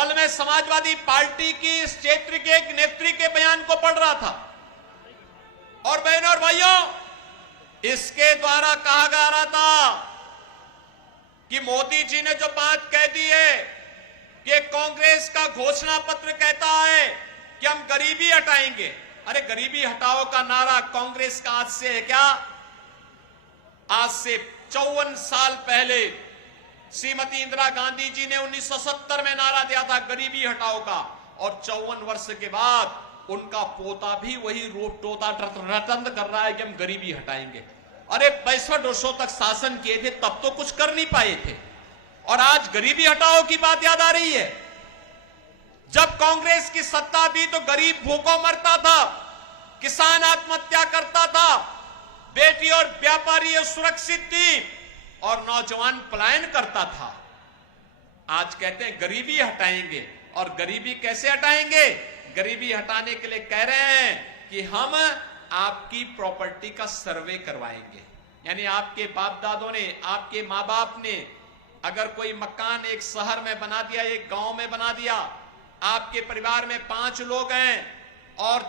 कल मैं समाजवादी पार्टी की इस क्षेत्र के एक नेत्री के बयान को पढ़ रहा था और बहनों और भाइयों, इसके द्वारा कहा जा रहा था कि मोदी जी ने जो बात कह दी है कि कांग्रेस का घोषणा पत्र कहता है कि हम गरीबी हटाएंगे। अरे गरीबी हटाओ का नारा कांग्रेस का आज से है क्या? आज से 54 साल पहले श्रीमती इंदिरा गांधी जी ने 1970 में नारा दिया था गरीबी हटाओ का, और 54 वर्ष के बाद उनका पोता भी वही रोटोता रटंत कर रहा है कि हम गरीबी हटाएंगे। अरे 65 वर्षों तक शासन किए थे, तब तो कुछ कर नहीं पाए थे, और आज गरीबी हटाओ की बात याद आ रही है। जब कांग्रेस की सत्ता थी तो गरीब भूखों मरता था, किसान आत्महत्या करता था, बेटी और व्यापारी सुरक्षित थी और नौजवान पलायन करता था। आज कहते हैं गरीबी हटाएंगे, और गरीबी कैसे हटाएंगे? गरीबी हटाने के लिए कह रहे हैं कि हम आपकी प्रॉपर्टी का सर्वे करवाएंगे। यानी आपके बाप दादों ने, आपके मां बाप ने अगर कोई मकान एक शहर में बना दिया, एक गांव में बना दिया, आपके परिवार में 5 लोग हैं और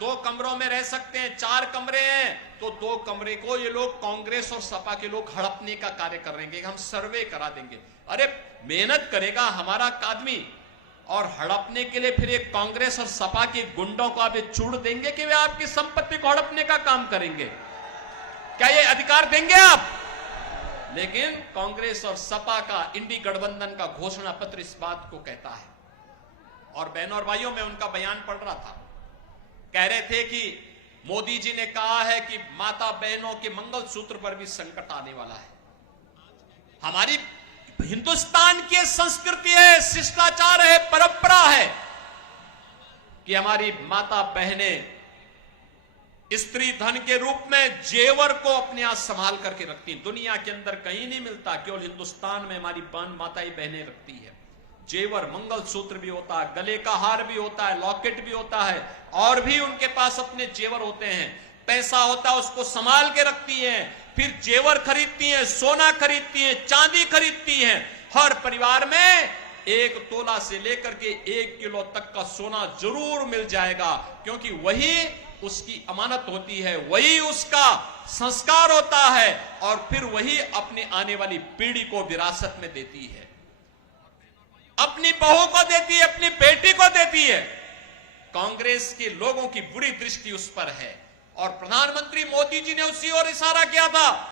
2 कमरों में रह सकते हैं, 4 कमरे हैं, तो 2 कमरे को ये लोग कांग्रेस और सपा के लोग हड़पने का कार्य करेंगे, हम सर्वे करा देंगे। अरे मेहनत करेगा हमारा आदमी, और हड़पने के लिए फिर एक कांग्रेस और सपा के गुंडों को आप छूट देंगे कि वे आपकी संपत्ति को हड़पने का काम करेंगे? क्या ये अधिकार देंगे आप? लेकिन कांग्रेस और सपा का इंडी गठबंधन का घोषणा पत्र इस बात को कहता है। और बहनों और भाइयों, मैं उनका बयान पढ़ रहा था, कह रहे थे कि मोदी जी ने कहा है कि माता बहनों के मंगलसूत्र पर भी संकट आने वाला है। हमारी हिंदुस्तान की संस्कृति है, शिष्टाचार है, परंपरा है कि हमारी माता बहनें स्त्री धन के रूप में जेवर को अपने आप संभाल करके रखती हैं। दुनिया के अंदर कहीं नहीं मिलता, केवल हिंदुस्तान में हमारी माताएं बहनें रखती है। जेवर, मंगलसूत्र भी होता है, गले का हार भी होता है, लॉकेट भी होता है, और भी उनके पास अपने जेवर होते हैं। पैसा होता है, उसको संभाल के रखती हैं, फिर जेवर खरीदती हैं, सोना खरीदती हैं, चांदी खरीदती हैं। हर परिवार में 1 तोला से लेकर के 1 किलो तक का सोना जरूर मिल जाएगा, क्योंकि वही उसकी अमानत होती है, वही उसका संस्कार होता है, और फिर वही अपने आने वाली पीढ़ी को विरासत में देती है, अपनी बहू को देती है, अपनी बेटी को देती है। कांग्रेस के लोगों की बुरी दृष्टि उस पर है, और प्रधानमंत्री मोदी जी ने उसी ओर इशारा किया था।